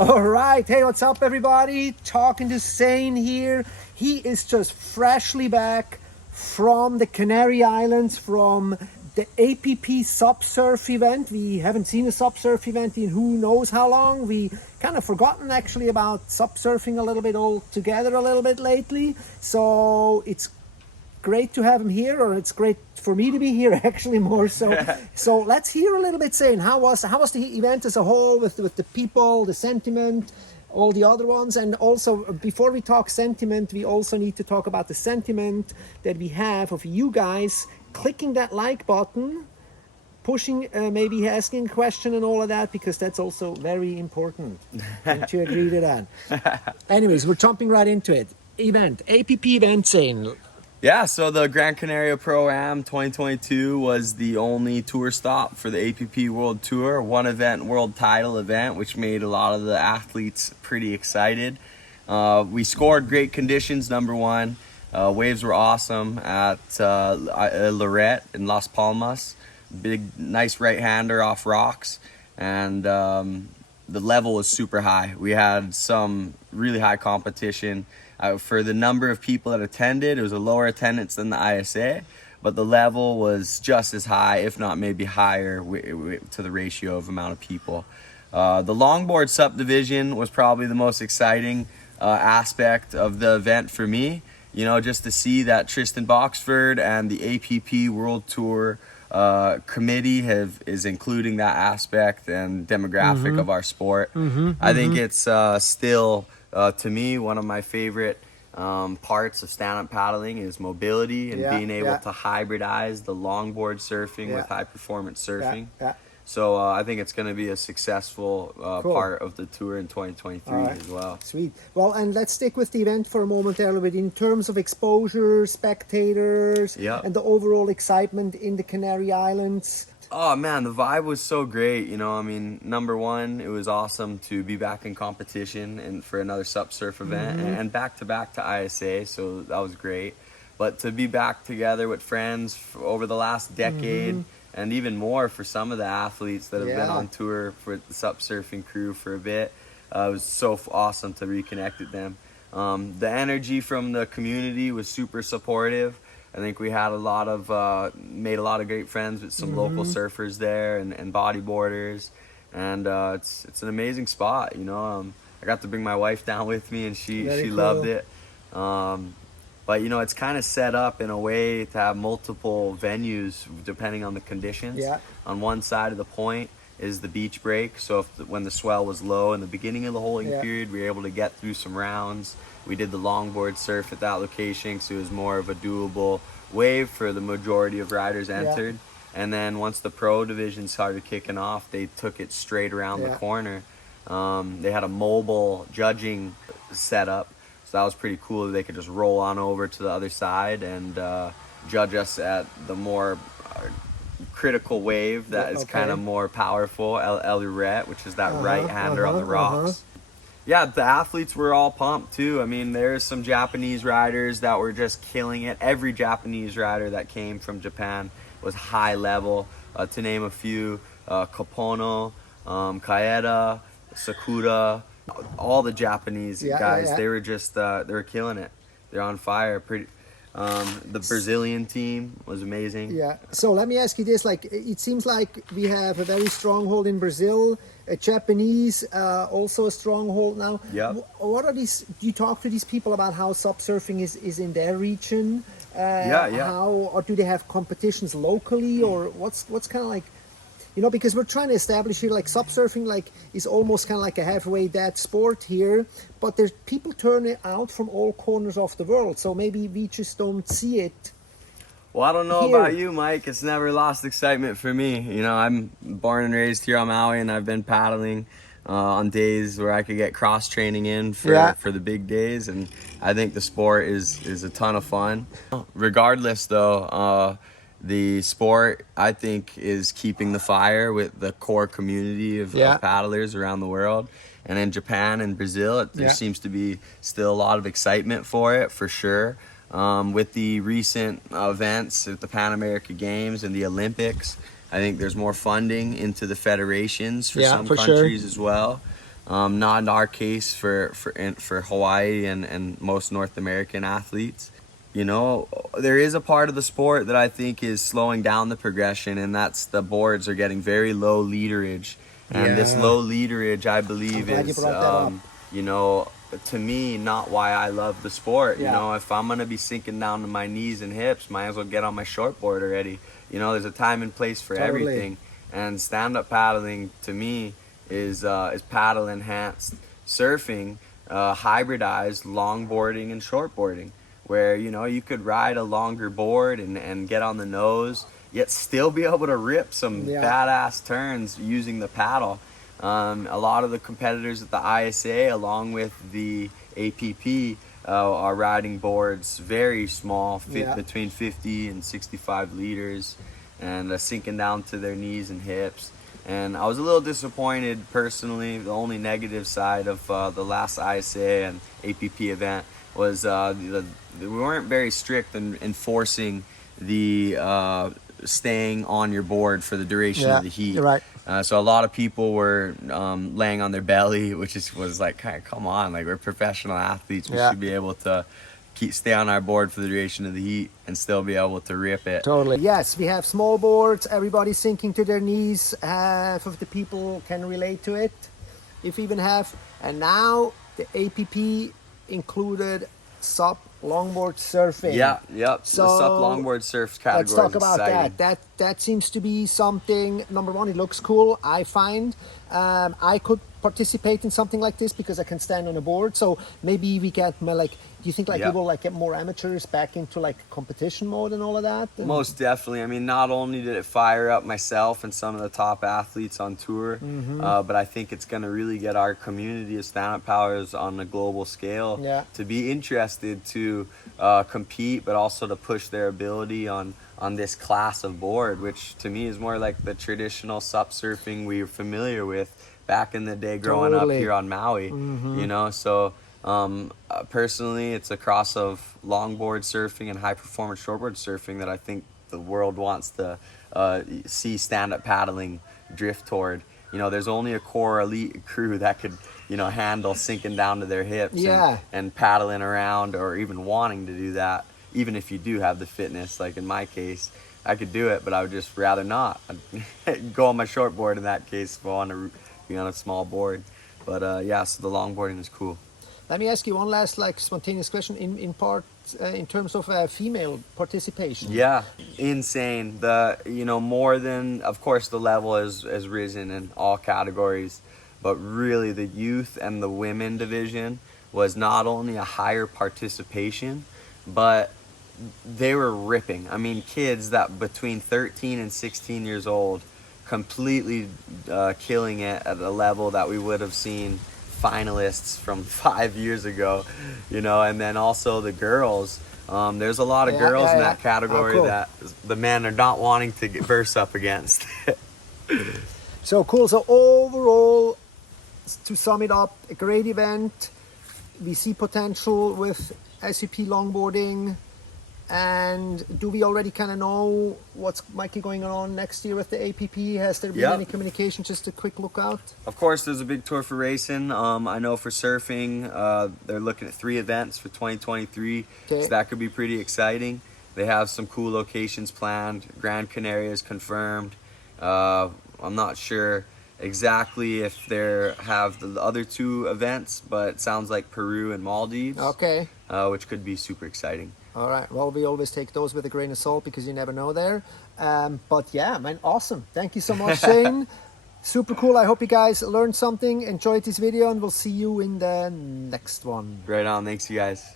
All right. Hey, what's up, everybody? Talking to Zane here. He is just freshly back from the Canary Islands, from the APP SUP Surf event. We haven't seen a SUP Surf event in who knows how long. We kind of forgotten actually about SUP surfing a little bit altogether a little bit lately. So it's great to have him here, or it's great for me to be here actually more so. So let's hear a little bit, Zane. How was the event as a whole, with the people, the sentiment, all the other ones? And also, before we talk sentiment, we also need to talk about the sentiment that we have of you guys clicking that like button, pushing, maybe asking a question and all of that, because that's also very important. Don't you agree to that? Anyways, we're jumping right into it. APP event, Zane. Yeah, so the Gran Canaria Pro-Am 2022 was the only tour stop for the APP World Tour, one event, world title event, which made a lot of the athletes pretty excited. We scored great conditions, number one. Waves were awesome at Lorette in Las Palmas. Big, nice right-hander off rocks, and the level was super high. We had some really high competition. For the number of people that attended, it was a lower attendance than the ISA, but the level was just as high, if not maybe higher, to the ratio of amount of people. The longboard SUP division was probably the most exciting aspect of the event for me. You know, just to see that Tristan Boxford and the APP World Tour committee is including that aspect and demographic of our sport. I think it's still, to me, one of my favorite parts of stand-up paddling is mobility and being able to hybridize the longboard surfing with high-performance surfing. So I think it's going to be a successful part of the tour in 2023 as well. Sweet. Well, and let's stick with the event for a moment there, a little bit, in terms of exposure, spectators, and the overall excitement in the Canary Islands. Oh man, the vibe was so great. You know, I mean, number one, it was awesome to be back in competition and for another SUP Surf event, and back to ISA, so that was great. But to be back together with friends over the last decade, and even more for some of the athletes that have been on tour for the SUP Surfing crew for a bit, it was so awesome to reconnect with them. The energy from the community was super supportive. I think we had made a lot of great friends with some local surfers there and bodyboarders, and it's an amazing spot. You know, I got to bring my wife down with me, and she loved it. But you know, it's kind of set up in a way to have multiple venues depending on the conditions. On one side of the point is the beach break, so when the swell was low in the beginning of the holding period, we were able to get through some rounds. We did the longboard surf at that location, so it was more of a doable wave for the majority of riders entered. And then once the pro division started kicking off, they took it straight around the corner. They had a mobile judging setup, so that was pretty cool. They could just roll on over to the other side and judge us at the more critical wave that is kind of more powerful, El Lorette, which is that right-hander on the rocks. Yeah, the athletes were all pumped too. I mean, there's some Japanese riders that were just killing it. Every Japanese rider that came from Japan was high level. To name a few, Kapono, Kaeda, Sakura, all the Japanese guys, they were just, they were killing it. They're on fire. The Brazilian team was amazing. So let me ask you this, like, it seems like we have a very stronghold in Brazil, a Japanese, also a stronghold now. What are these, do you talk to these people about how SUP surfing is in their region? How, or do they have competitions locally, or what's kind of like, you know, because we're trying to establish here, like, SUP surfing, like, is almost kind of like a halfway dead sport here, but there's people turning out from all corners of the world, so maybe we just don't see it. Well, I don't know about you, Mike. It's never lost excitement for me. You know, I'm born and raised here on Maui, and I've been paddling on days where I could get cross training in for the big days, and I think the sport is a ton of fun. Regardless, though, the sport, I think, is keeping the fire with the core community of paddlers around the world. And in Japan and Brazil, there seems to be still a lot of excitement for it, for sure. With the recent events at the Pan American Games and the Olympics, I think there's more funding into the federations for some countries as well. Not in our case for Hawaii and most North American athletes. You know, there is a part of the sport that I think is slowing down the progression, and that's the boards are getting very low leaderage. And this Yeah. low leaderage, I believe, I'm glad you is, brought that up. you know, to me, not why I love the sport. You Yeah. know, if I'm going to be sinking down to my knees and hips, might as well get on my shortboard already. You know, there's a time and place for Totally. everything. And stand-up paddling, to me, is paddle enhanced surfing, hybridized longboarding and shortboarding, where you know you could ride a longer board and get on the nose, yet still be able to rip some Yeah. badass turns using the paddle. A lot of the competitors at the ISA, along with the APP, are riding boards very small, fit Yeah. between 50 and 65 liters, and sinking down to their knees and hips. And I was a little disappointed personally. The only negative side of the last ISA and APP event was we weren't very strict in enforcing the staying on your board for the duration Yeah, of the heat. you're right. So a lot of people were laying on their belly, which was like, hey, come on, like we're professional athletes. We Yeah. should be able to stay on our board for the duration of the heat and still be able to rip it. Totally. Yes, we have small boards. Everybody's sinking to their knees. Half of the people can relate to it, if even half. And now the APP included SUP Longboard Surfing. Yeah, yep. So, the SUP Longboard Surf category let's talk is about exciting. that seems to be something. Number one, it looks cool, I find. I could participate in something like this because I can stand on a board. So maybe we get more like, do you think like Yeah. we will like get more amateurs back into like competition mode and all of that? And- Most definitely. I mean, not only did it fire up myself and some of the top athletes on tour, but I think it's going to really get our community of stand-up powers on a global scale Yeah. to be interested to compete, but also to push their ability on this class of board, which to me is more like the traditional SUP surfing we were familiar with back in the day growing Totally. up here on Maui. You know, so personally, it's a cross of longboard surfing and high performance shortboard surfing that I think the world wants to see stand-up paddling drift toward. You know, there's only a core elite crew that could, you know, handle sinking down to their hips Yeah. and paddling around, or even wanting to do that, even if you do have the fitness. Like in my case, I could do it, but I would just rather not. I'd go on my shortboard in that case if I want to be on a small board. But yeah, so the longboarding is cool. Let me ask you one last like spontaneous question in part in terms of female participation. Yeah, insane. You know, more than, of course, the level has risen in all categories, but really the youth and the women division was not only a higher participation, but they were ripping. I mean, kids that between 13 and 16 years old, completely killing it at a level that we would have seen finalists from 5 years ago, you know. And then also the girls, there's a lot of girls in that category cool. that the men are not wanting to verse up against. So cool. So overall, to sum it up, a great event. We see potential with SUP longboarding. And do we already kind of know what's might be going on next year with the APP? Has there been Yep. any communication? Just a quick look out. Of course, there's a big tour for racing. I know for surfing, they're looking at 3 events for 2023, Okay. so that could be pretty exciting. They have some cool locations planned. Gran Canaria is confirmed. I'm not sure exactly if they have the other 2 events, but it sounds like Peru and Maldives, Okay. which could be super exciting. All right. Well, we always take those with a grain of salt because you never know there. But yeah, man, awesome. Thank you so much, Shane. Super cool. I hope you guys learned something, enjoyed this video, and we'll see you in the next one. Right on. Thanks, you guys.